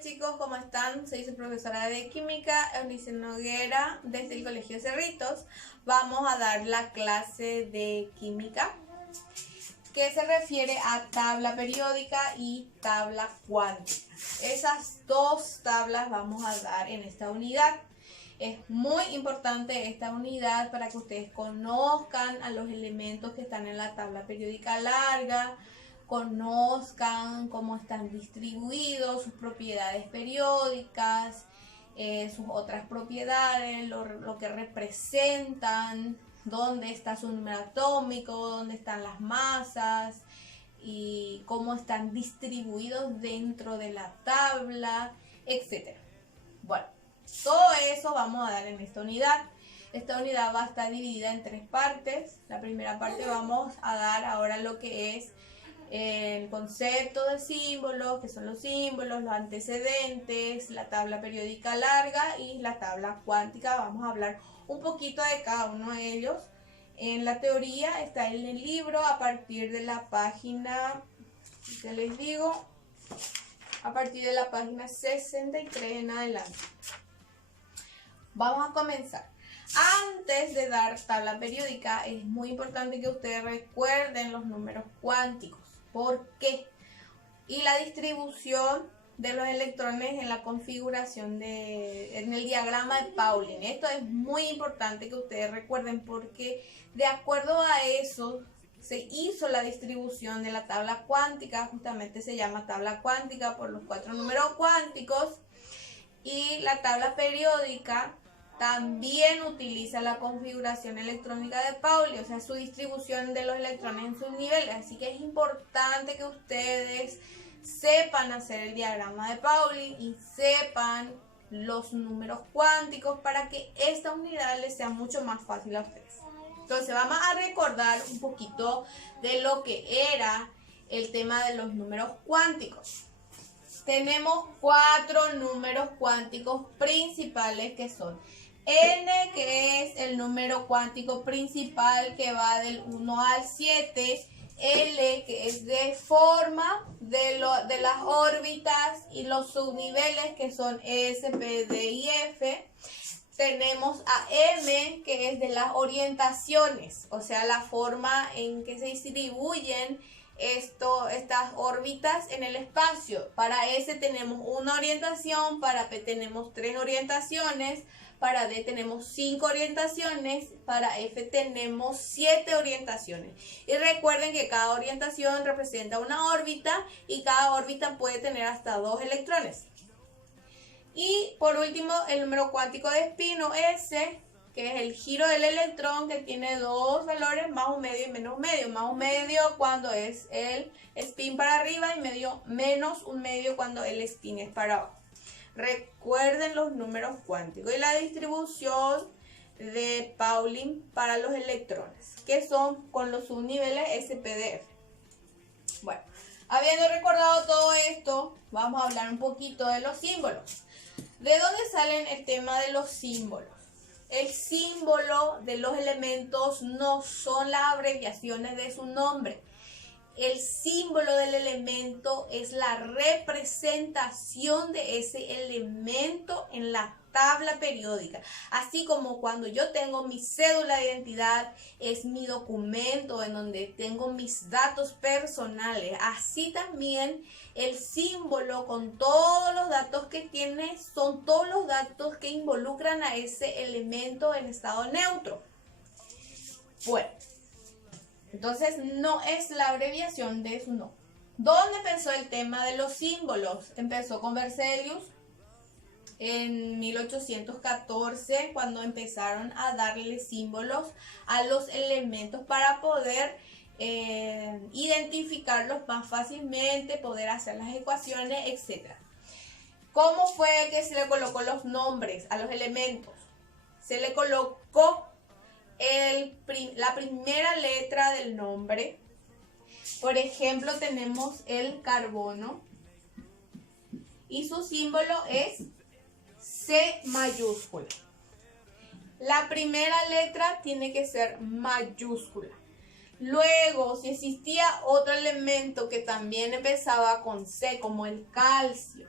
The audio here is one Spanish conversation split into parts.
Hola chicos, ¿cómo están? Soy su profesora de química, Eunice Noguera, desde el Colegio Cerritos. Vamos a dar la clase de química que se refiere a tabla periódica y tabla cuántica. Esas dos tablas vamos a dar en esta unidad. Es muy importante esta unidad para que ustedes conozcan a los elementos que están en la tabla periódica larga, conozcan cómo están distribuidos, sus propiedades periódicas, sus otras propiedades, lo que representan, dónde está su número atómico, dónde están las masas y cómo están distribuidos dentro de la tabla, etc. Bueno, todo eso vamos a dar en esta unidad. Esta unidad va a estar dividida en tres partes. La primera parte vamos a dar ahora lo que es el concepto de símbolos, que son los símbolos, los antecedentes, la tabla periódica larga y la tabla cuántica. Vamos a hablar un poquito de cada uno de ellos. En la teoría está en el libro a partir de la página, ya les digo, a partir de la página 63 en adelante. Vamos a comenzar. Antes de dar tabla periódica es muy importante que ustedes recuerden los números cuánticos. ¿Por qué? Y la distribución de los electrones en la configuración en el diagrama de Pauling. Esto es muy importante que ustedes recuerden porque de acuerdo a eso se hizo la distribución de la tabla cuántica. Justamente se llama tabla cuántica por los 4 números cuánticos. Y la tabla periódica también utiliza la configuración electrónica de Pauli, o sea, su distribución de los electrones en sus niveles. Así que es importante que ustedes sepan hacer el diagrama de Pauli y sepan los números cuánticos para que esta unidad les sea mucho más fácil a ustedes. Entonces vamos a recordar un poquito de lo que era el tema de los números cuánticos. Tenemos 4 números cuánticos principales que son n, que es el número cuántico principal que va del 1 al 7, L, que es de forma de las órbitas y los subniveles que son S, P, D y F. Tenemos a M, que es de las orientaciones, o sea, la forma en que se distribuyen estas órbitas en el espacio. Para S tenemos una orientación, para P tenemos 3 orientaciones, para D tenemos 5 orientaciones, para F tenemos 7 orientaciones. Y recuerden que cada orientación representa una órbita y cada órbita puede tener hasta 2 electrones. Y por último, el número cuántico de espino S, que es el giro del electrón, que tiene 2 valores, más un medio y menos un medio. Más un medio cuando es el spin para arriba y menos un medio cuando el spin es para abajo. Recuerden los números cuánticos y la distribución de Pauling para los electrones, que son con los subniveles SPDF. Bueno, habiendo recordado todo esto, vamos a hablar un poquito de los símbolos. ¿De dónde salen el tema de los símbolos? El símbolo de los elementos no son las abreviaciones de su nombre. El símbolo del elemento es la representación de ese elemento en la tabla periódica. Así como cuando yo tengo mi cédula de identidad, es mi documento en donde tengo mis datos personales. Así también el símbolo con todos los datos que tiene son todos los datos que involucran a ese elemento en estado neutro. Bueno, entonces no es la abreviación de su nombre. ¿Dónde empezó el tema de los símbolos? Empezó con Berzelius en 1814, cuando empezaron a darle símbolos a los elementos para poder identificarlos más fácilmente, poder hacer las ecuaciones, etc. ¿Cómo fue que se le colocó los nombres a los elementos? Se le colocó la primera letra del nombre. Por ejemplo, tenemos el carbono y su símbolo es C mayúscula. La primera letra tiene que ser mayúscula. Luego, si existía otro elemento que también empezaba con C, como el calcio,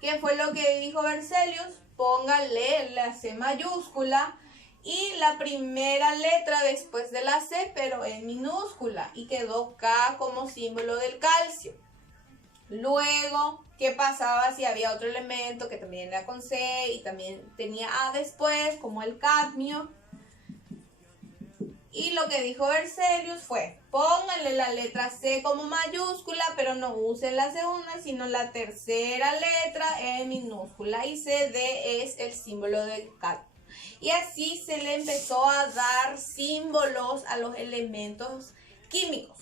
¿Qué fue lo que dijo Berzelius? Póngale la C mayúscula y la primera letra después de la C, pero en minúscula, y quedó K como símbolo del calcio. Luego, ¿qué pasaba si había otro elemento que también era con C y también tenía A después, como el cadmio? Y lo que dijo Berzelius fue, pónganle la letra C como mayúscula, pero no usen la segunda, sino la tercera letra en minúscula, y CD es el símbolo del cadmio. Y así se le empezó a dar símbolos a los elementos químicos.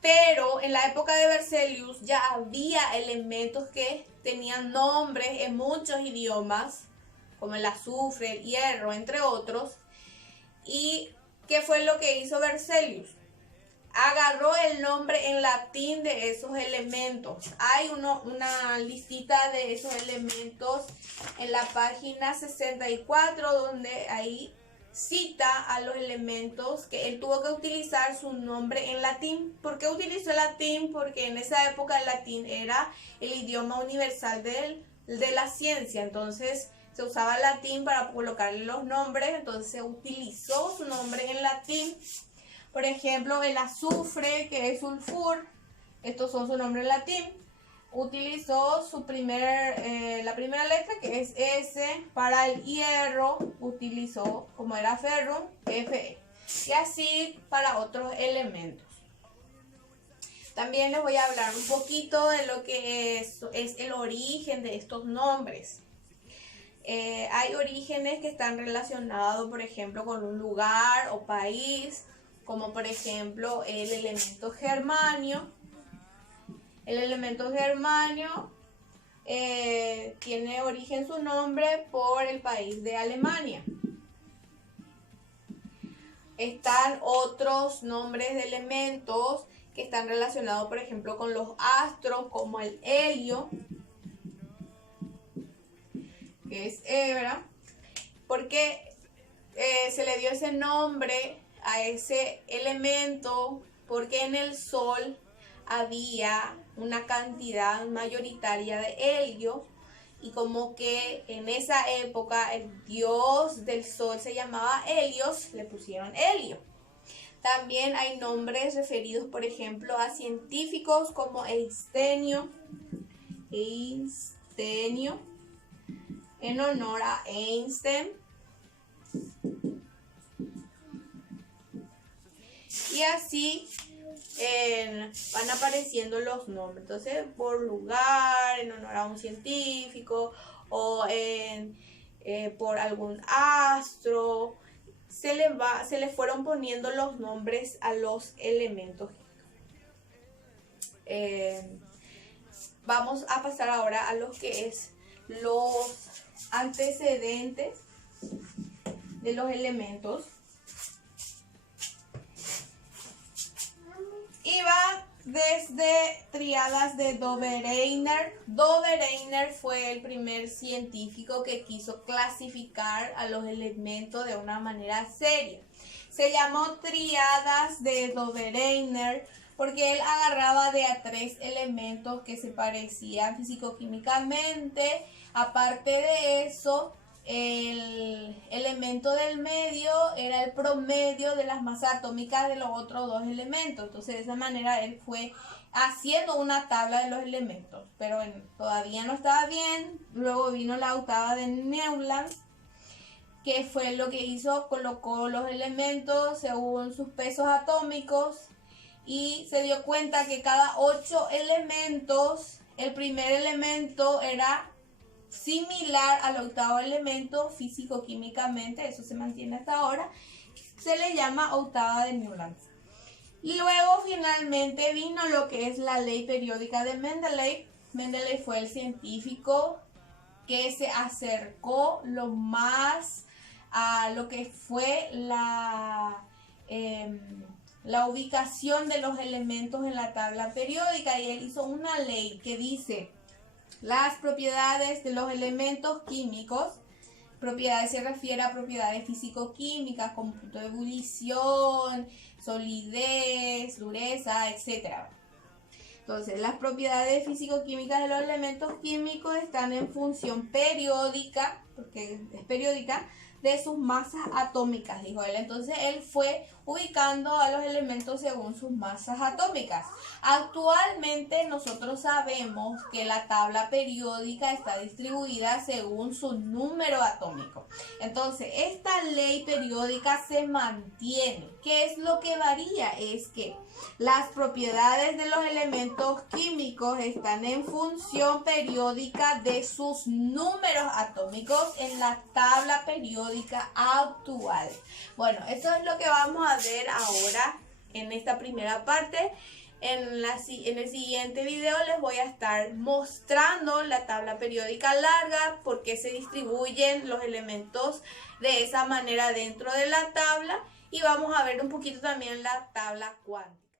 Pero en la época de Berzelius ya había elementos que tenían nombres en muchos idiomas, como el azufre, el hierro, entre otros. ¿Y qué fue lo que hizo Berzelius? Agarró el nombre en latín de esos elementos. Hay una listita de esos elementos en la página 64, donde ahí cita a los elementos que él tuvo que utilizar su nombre en latín. ¿Por qué utilizó el latín? Porque en esa época el latín era el idioma universal de la ciencia. Entonces se usaba el latín para colocarle los nombres, entonces se utilizó su nombre en latín. Por ejemplo, el azufre, que es sulfur, estos son su nombre en latín. Utilizó la primera letra, que es S. Para el hierro utilizó, como era ferro, Fe. Y así para otros elementos. También les voy a hablar un poquito de lo que es el origen de estos nombres. Hay orígenes que están relacionados, por ejemplo, con un lugar o país, como por ejemplo el elemento germanio. El elemento germanio tiene origen su nombre por el país de Alemania. Están otros nombres de elementos que están relacionados, por ejemplo, con los astros, como el helio, que es hebra, porque se le dio ese nombre a ese elemento porque en el Sol había una cantidad mayoritaria de helio, y como que en esa época el dios del Sol se llamaba Helios, le pusieron Helio. También hay nombres referidos, por ejemplo, a científicos como Einstein, en honor a Einstein. Y así van apareciendo los nombres. Entonces, por lugar, en honor a un científico, o por algún astro, se le fueron poniendo los nombres a los elementos. Vamos a pasar ahora a lo que es los antecedentes de los elementos. Y va desde triadas de Dobereiner. Dobereiner fue el primer científico que quiso clasificar a los elementos de una manera seria. Se llamó triadas de Dobereiner porque él agarraba de a 3 elementos que se parecían físico-químicamente. Aparte de eso, el elemento del medio era el promedio de las masas atómicas de los otros 2 elementos. Entonces, de esa manera él fue haciendo una tabla de los elementos, pero todavía no estaba bien. Luego vino la octava de Newland, que fue lo que hizo, colocó los elementos según sus pesos atómicos y se dio cuenta que cada 8 elementos, el primer elemento era similar al octavo elemento físico-químicamente. Eso se mantiene hasta ahora. Se le llama octava de Newland. Luego finalmente vino lo que es la ley periódica de Mendeleev. Mendeleev fue el científico que se acercó lo más a lo que fue la ubicación de los elementos en la tabla periódica, y él hizo una ley que dice: las propiedades de los elementos químicos, propiedades se refiere a propiedades físico-químicas como punto de ebullición, solidez, dureza, etc. Entonces, las propiedades físico-químicas de los elementos químicos están en función periódica, porque es periódica, de sus masas atómicas, dijo él. Entonces él fue ubicando a los elementos según sus masas atómicas. Actualmente nosotros sabemos que la tabla periódica está distribuida según su número atómico. Entonces esta ley periódica se mantiene. ¿Qué es lo que varía? Es que las propiedades de los elementos químicos están en función periódica de sus números atómicos en la tabla periódica actual. Bueno, eso es lo que vamos a ver ahora en esta primera parte. En el siguiente video les voy a estar mostrando la tabla periódica larga, por qué se distribuyen los elementos de esa manera dentro de la tabla, y vamos a ver un poquito también la tabla cuántica.